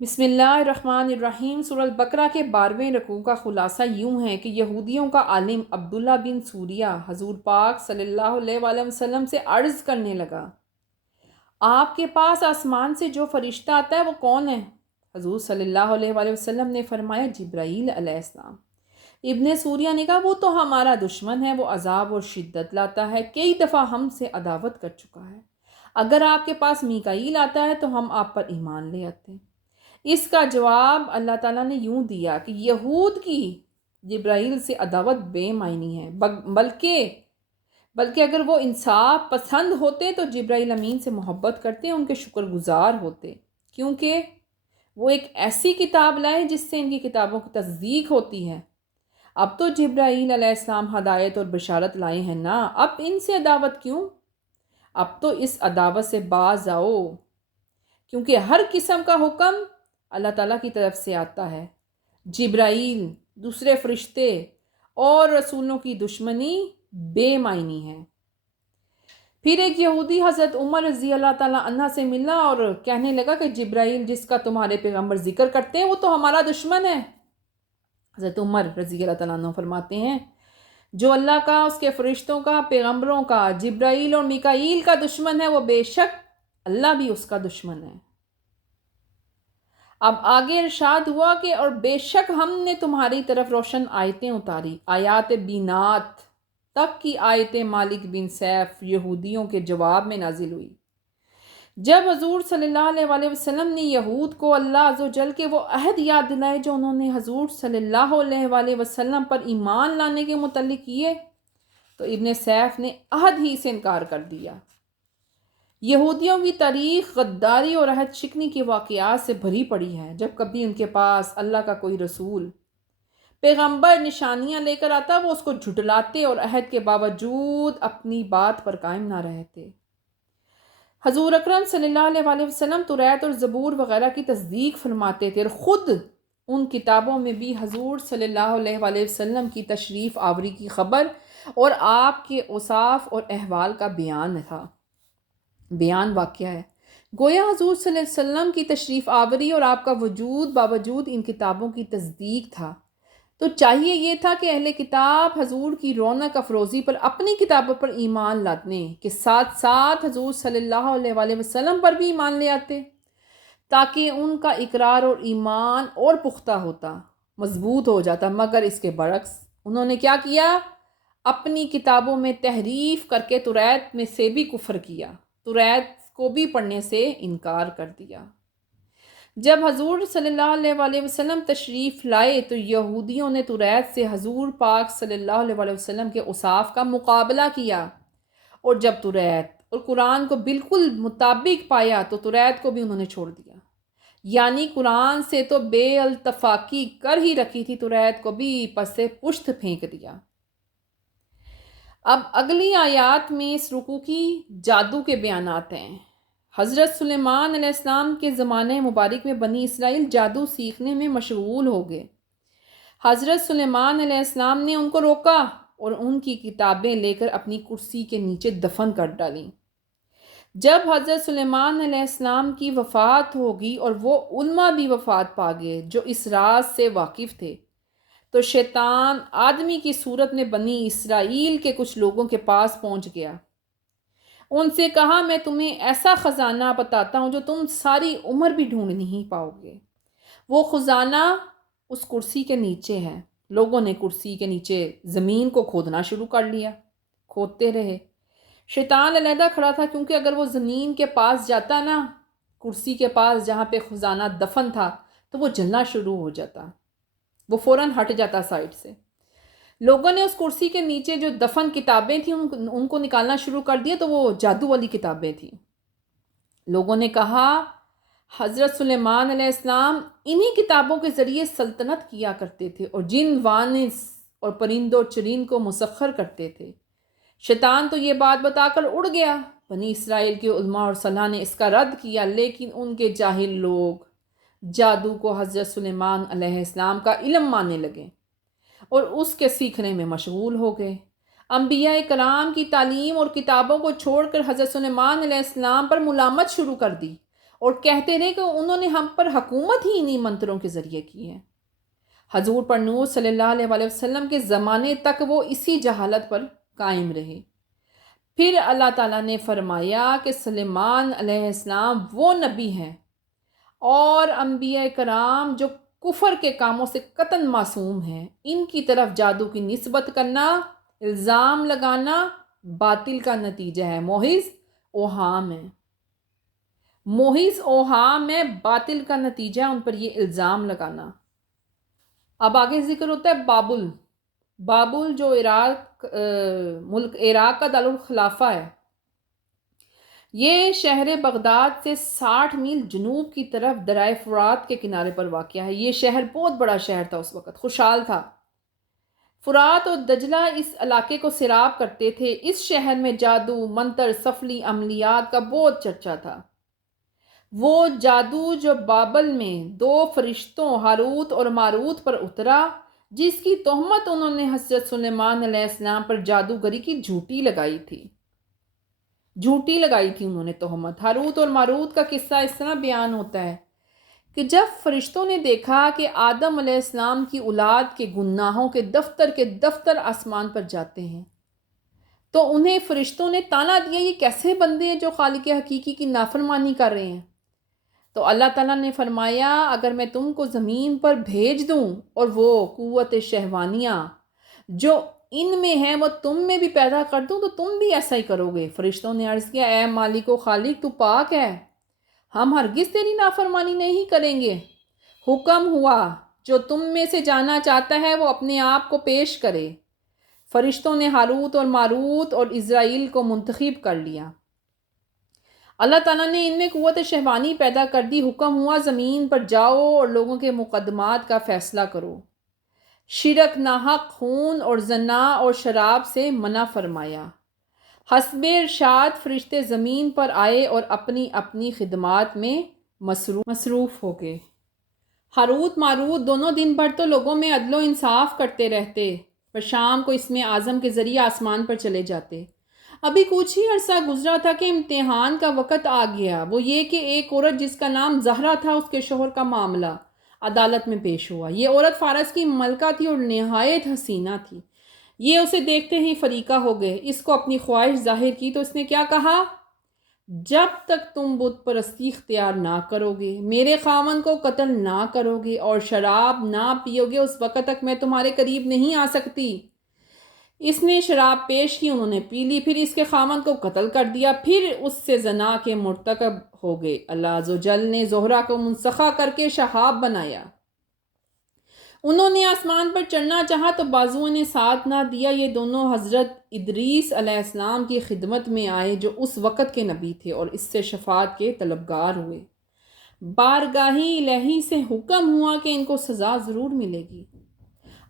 بسم اللہ الرحمن الرحیم۔ سورہ البقرہ کے 12ویں رکوع کا خلاصہ یوں ہے کہ یہودیوں کا عالم عبداللہ بن سوریہ حضور پاک صلی اللہ علیہ وآلہ وسلم سے عرض کرنے لگا، آپ کے پاس آسمان سے جو فرشتہ آتا ہے وہ کون ہے؟ حضور صلی اللہ علیہ وآلہ وسلم نے فرمایا، جبرائیل علیہ السلام۔ ابن سوریہ نے کہا، وہ تو ہمارا دشمن ہے، وہ عذاب اور شدت لاتا ہے، کئی دفعہ ہم سے عداوت کر چکا ہے۔ اگر آپ کے پاس میکائیل آتا ہے تو ہم آپ پر ایمان لے آتے ہیں۔ اس کا جواب اللہ تعالیٰ نے یوں دیا کہ یہود کی جبرائیل سے عداوت بے معنی ہے، بلکہ اگر وہ انصاف پسند ہوتے تو جبرائیل امین سے محبت کرتے، ان کے شکر گزار ہوتے، کیونکہ وہ ایک ایسی کتاب لائے جس سے ان کی کتابوں کی تصدیق ہوتی ہے۔ اب تو جبرائیل علیہ السلام ہدایت اور بشارت لائے ہیں نا، اب ان سے عداوت کیوں؟ اب تو اس عداوت سے باز آؤ، کیونکہ ہر قسم کا حکم اللہ تعالیٰ کی طرف سے آتا ہے۔ جبرائیل، دوسرے فرشتے اور رسولوں کی دشمنی بے معنی ہے۔ پھر ایک یہودی حضرت عمر رضی اللہ تعالیٰ عنہ سے ملا اور کہنے لگا کہ جبرائیل جس کا تمہارے پیغمبر ذکر کرتے ہیں وہ تو ہمارا دشمن ہے۔ حضرت عمر رضی اللہ تعالیٰ عنہ فرماتے ہیں، جو اللہ کا، اس کے فرشتوں کا، پیغمبروں کا، جبرائیل اور میکائیل کا دشمن ہے، وہ بے شک اللہ بھی اس کا دشمن ہے۔ اب آگے ارشاد ہوا کہ اور بے شک ہم نے تمہاری طرف روشن آیتیں اتاری، آیات بینات تک کی آیتیں مالک بن سیف یہودیوں کے جواب میں نازل ہوئی۔ جب حضور صلی اللہ علیہ وآلہ وسلم نے یہود کو اللہ عز و جل کے وہ عہد یاد دلائے جو انہوں نے حضور صلی اللہ علیہ وآلہ وسلم پر ایمان لانے کے متعلق کیے، تو ابن سیف نے عہد ہی سے انکار کر دیا۔ یہودیوں کی تاریخ غداری اور عہد شکنی کے واقعات سے بھری پڑی ہے۔ جب کبھی ان کے پاس اللہ کا کوئی رسول، پیغمبر نشانیاں لے کر آتا، وہ اس کو جھٹلاتے اور عہد کے باوجود اپنی بات پر قائم نہ رہتے۔ حضور اکرم صلی اللہ علیہ وآلہ وسلم توریت اور زبور وغیرہ کی تصدیق فرماتے تھے، اور خود ان کتابوں میں بھی حضور صلی اللہ علیہ وآلہ وسلم کی تشریف آوری کی خبر اور آپ کے اوصاف اور احوال کا بیان واقعہ ہے۔ گویا حضور صلی اللہ علیہ وسلم کی تشریف آوری اور آپ کا وجود باوجود ان کتابوں کی تصدیق تھا، تو چاہیے یہ تھا کہ اہل کتاب حضور کی رونق افروزی پر اپنی کتابوں پر ایمان لانے کے ساتھ ساتھ حضور صلی اللہ علیہ وآلہ وسلم پر بھی ایمان لے آتے، تاکہ ان کا اقرار اور ایمان اور پختہ ہوتا، مضبوط ہو جاتا۔ مگر اس کے برعکس انہوں نے کیا کیا؟ اپنی کتابوں میں تحریف کر کے توریت میں سے بھی کفر کیا، توریت کو بھی پڑھنے سے انکار کر دیا۔ جب حضور صلی اللہ علیہ وآلہ وسلم تشریف لائے تو یہودیوں نے توریت سے حضور پاک صلی اللہ علیہ وآلہ وسلم کے اوصاف کا مقابلہ کیا، اور جب توریت اور قرآن کو بالکل مطابق پایا تو توریت کو بھی انہوں نے چھوڑ دیا، یعنی قرآن سے تو بے التفاقی کر ہی رکھی تھی، توریت کو بھی پس پشت پھینک دیا۔ اب اگلی آیات میں اس رکوع کی جادو کے بیانات ہیں۔ حضرت سلیمان علیہ السلام کے زمانہ مبارک میں بنی اسرائیل جادو سیکھنے میں مشغول ہو گئے۔ حضرت سلیمان علیہ السلام نے ان کو روکا اور ان کی کتابیں لے کر اپنی کرسی کے نیچے دفن کر ڈالیں۔ جب حضرت سلیمان علیہ السلام کی وفات ہوگی اور وہ علماء بھی وفات پا گئے جو اس راز سے واقف تھے، تو شیطان آدمی کی صورت میں بنی اسرائیل کے کچھ لوگوں کے پاس پہنچ گیا۔ ان سے کہا، میں تمہیں ایسا خزانہ بتاتا ہوں جو تم ساری عمر بھی ڈھونڈ نہیں پاؤ گے۔ وہ خزانہ اس کرسی کے نیچے ہے۔ لوگوں نے کرسی کے نیچے زمین کو کھودنا شروع کر لیا، کھودتے رہے۔ شیطان علیحدہ کھڑا تھا، کیونکہ اگر وہ زمین کے پاس جاتا نا، کرسی کے پاس جہاں پہ خزانہ دفن تھا، تو وہ جلنا شروع ہو جاتا، وہ فوراً ہٹ جاتا سائڈ سے۔ لوگوں نے اس کرسی کے نیچے جو دفن کتابیں تھیں ان کو نکالنا شروع کر دیا، تو وہ جادو والی کتابیں تھیں۔ لوگوں نے کہا، حضرت سلیمان علیہ السلام انہی کتابوں کے ذریعے سلطنت کیا کرتے تھے اور جن وانس اور پرند و چرند کو مسخر کرتے تھے۔ شیطان تو یہ بات بتا کر اڑ گیا۔ بنی اسرائیل کے علماء اور صلاح نے اس کا رد کیا، لیکن ان کے جاہل لوگ جادو کو حضرت سلیمان علیہ السلام کا علم ماننے لگے اور اس کے سیکھنے میں مشغول ہو گئے۔ انبیاء کرام کی تعلیم اور کتابوں کو چھوڑ کر حضرت سلیمان علیہ السلام پر ملامت شروع کر دی اور کہتے رہے کہ انہوں نے ہم پر حکومت ہی انہی منتروں کے ذریعے کی ہے۔ حضور پر نور صلی اللہ علیہ وآلہ وسلم کے زمانے تک وہ اسی جہالت پر قائم رہے۔ پھر اللہ تعالیٰ نے فرمایا کہ سلیمان علیہ السلام وہ نبی ہیں اور انبیاء کرام جو کفر کے کاموں سے قطعاً معصوم ہیں، ان کی طرف جادو کی نسبت کرنا، الزام لگانا باطل کا نتیجہ ہے، محض اوہام ہے، محض اوہام ہے، باطل کا نتیجہ ہے ان پر یہ الزام لگانا۔ اب آگے ذکر ہوتا ہے بابل۔ بابل جو ملک عراق کا دارالخلافہ ہے، یہ شہر بغداد سے 60 میل جنوب کی طرف دریائے فرات کے کنارے پر واقع ہے۔ یہ شہر بہت بڑا شہر تھا، اس وقت خوشحال تھا۔ فرات اور دجلہ اس علاقے کو سیراب کرتے تھے۔ اس شہر میں جادو، منتر، سفلی عملیات کا بہت چرچا تھا۔ وہ جادو جو بابل میں 2 فرشتوں ہاروت اور ماروت پر اترا، جس کی تہمت انہوں نے حضرت سلیمان علیہ السلام پر جادوگری کی جھوٹی لگائی تھی انہوں نے تہمت۔ ہاروت اور ماروت کا قصہ اس طرح بیان ہوتا ہے کہ جب فرشتوں نے دیکھا کہ آدم علیہ السلام کی اولاد کے گناہوں کے دفتر آسمان پر جاتے ہیں، تو انہیں فرشتوں نے طعنہ دیا، یہ کیسے بندے ہیں جو خالق حقیقی کی نافرمانی کر رہے ہیں؟ تو اللہ تعالیٰ نے فرمایا اگر میں تم کو زمین پر بھیج دوں اور وہ قوت شہوانیہ جو ان میں ہے وہ تم میں بھی پیدا کر دوں تو تم بھی ایسا ہی کرو گے۔ فرشتوں نے عرض کیا اے مالک و خالق تو پاک ہے، ہم ہرگز تیری نافرمانی نہیں کریں گے۔ حکم ہوا جو تم میں سے جانا چاہتا ہے وہ اپنے آپ کو پیش کرے۔ فرشتوں نے ہاروت اور ماروت اور اسرائیل کو منتخب کر لیا۔ اللہ تعالیٰ نے ان میں قوت شہوانی پیدا کر دی۔ حکم ہوا زمین پر جاؤ اور لوگوں کے مقدمات کا فیصلہ کرو۔ شرک، ناحق خون اور زنا اور شراب سے منع فرمایا۔ حسب ارشاد فرشتے زمین پر آئے اور اپنی اپنی خدمات میں مصروف ہو گئے۔ ہاروت ماروت دونوں دن بھر تو لوگوں میں عدل و انصاف کرتے رہتے، پر شام کو اسم اعظم کے ذریعے آسمان پر چلے جاتے۔ ابھی کچھ ہی عرصہ گزرا تھا کہ امتحان کا وقت آ گیا، وہ یہ کہ ایک عورت جس کا نام زہرا تھا، اس کے شوہر کا معاملہ عدالت میں پیش ہوا۔ یہ عورت فارس کی ملکہ تھی اور نہایت حسینہ تھی۔ یہ اسے دیکھتے ہی فریقہ ہو گئے۔ اس کو اپنی خواہش ظاہر کی تو اس نے کیا کہا، جب تک تم بت پرستی اختیار نہ کرو گے، میرے خاوند کو قتل نہ کرو گے اور شراب نہ پیو گے، اس وقت تک میں تمہارے قریب نہیں آ سکتی۔ اس نے شراب پیش کی، انہوں نے پی لی، پھر اس کے خاوند کو قتل کر دیا، پھر اس سے زنا کے مرتکب ہو گئے۔ اللہ عز و جل نے زہرہ کو منسخہ کر کے شہاب بنایا۔ انہوں نے آسمان پر چڑھنا چاہا تو بازوؤں نے ساتھ نہ دیا۔ یہ دونوں حضرت ادریس علیہ السلام کی خدمت میں آئے جو اس وقت کے نبی تھے اور اس سے شفاعت کے طلبگار ہوئے۔ بارگاہی الہی سے حکم ہوا کہ ان کو سزا ضرور ملے گی۔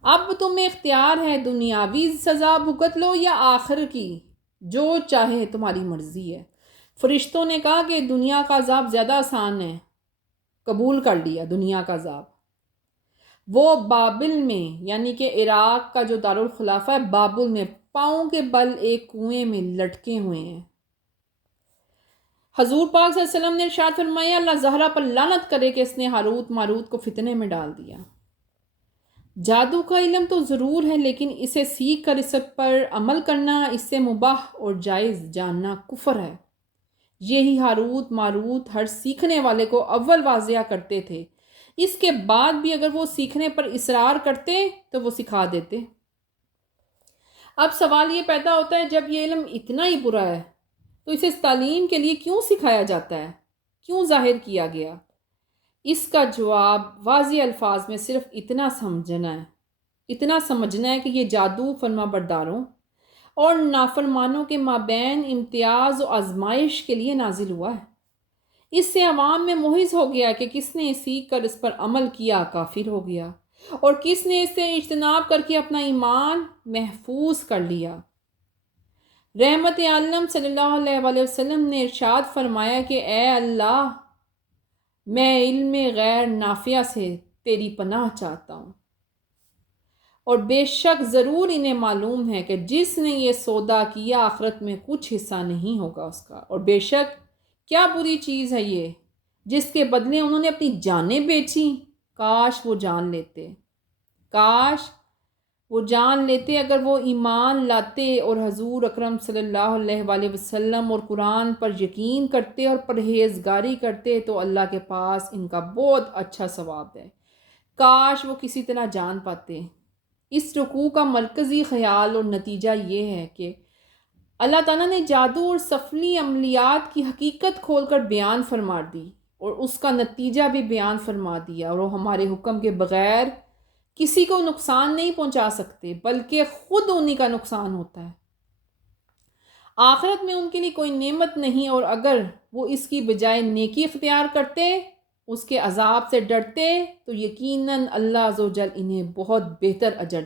اب تمہیں اختیار ہے، دنیاوی سزا بھگت لو یا آخر کی، جو چاہے تمہاری مرضی ہے۔ فرشتوں نے کہا کہ دنیا کا عذاب زیادہ آسان ہے، قبول کر لیا دنیا کا عذاب۔ وہ بابل میں یعنی کہ عراق کا جو دارالخلافہ ہے، بابل میں پاؤں کے بل ایک کنویں میں لٹکے ہوئے ہیں۔ حضور پاک صلی اللہ علیہ وسلم نے ارشاد فرمایا اللہ زہرا پر لعنت کرے کہ اس نے ہاروت ماروت کو فتنے میں ڈال دیا۔ جادو کا علم تو ضرور ہے، لیکن اسے سیکھ کر اس پر عمل کرنا، اس سے مباح اور جائز جاننا کفر ہے۔ یہی ہاروت ماروت ہر سیکھنے والے کو اول واضح کرتے تھے، اس کے بعد بھی اگر وہ سیکھنے پر اصرار کرتے تو وہ سکھا دیتے۔ اب سوال یہ پیدا ہوتا ہے جب یہ علم اتنا ہی برا ہے تو اسے تعلیم کے لیے کیوں سکھایا جاتا ہے، کیوں ظاہر کیا گیا؟ اس کا جواب واضح الفاظ میں صرف اتنا سمجھنا ہے کہ یہ جادو فرما برداروں اور نافرمانوں کے مابین امتیاز و آزمائش کے لیے نازل ہوا ہے۔ اس سے عوام میں محض ہو گیا کہ کس نے سیکھ کر اس پر عمل کیا کافر ہو گیا اور کس نے اس سے اجتناب کر کے اپنا ایمان محفوظ کر لیا۔ رحمت عالم صلی اللہ علیہ وآلہ وسلم نے ارشاد فرمایا کہ اے اللہ، میں علم غیر نافع سے تیری پناہ چاہتا ہوں، اور بے شک ضرور انہیں معلوم ہے کہ جس نے یہ سودا کیا آخرت میں کچھ حصہ نہیں ہوگا اس کا، اور بے شک کیا بری چیز ہے یہ جس کے بدلے انہوں نے اپنی جانیں بیچیں، کاش وہ جان لیتے، کاش وہ جان لیتے اگر وہ ایمان لاتے اور حضور اکرم صلی اللہ علیہ وآلہ وسلم اور قرآن پر یقین کرتے اور پرہیزگاری کرتے تو اللہ کے پاس ان کا بہت اچھا ثواب ہے۔ کاش وہ کسی طرح جان پاتے۔ اس رکوع کا مرکزی خیال اور نتیجہ یہ ہے کہ اللہ تعالیٰ نے جادو اور سفلی عملیات کی حقیقت کھول کر بیان فرما دی اور اس کا نتیجہ بھی بیان فرما دیا، اور وہ ہمارے حکم کے بغیر کسی کو نقصان نہیں پہنچا سکتے بلکہ خود انہی کا نقصان ہوتا ہے۔ آخرت میں ان کے لیے کوئی نعمت نہیں، اور اگر وہ اس کی بجائے نیکی اختیار کرتے، اس کے عذاب سے ڈرتے، تو یقیناً اللہ عز و جل انہیں بہت بہتر اجر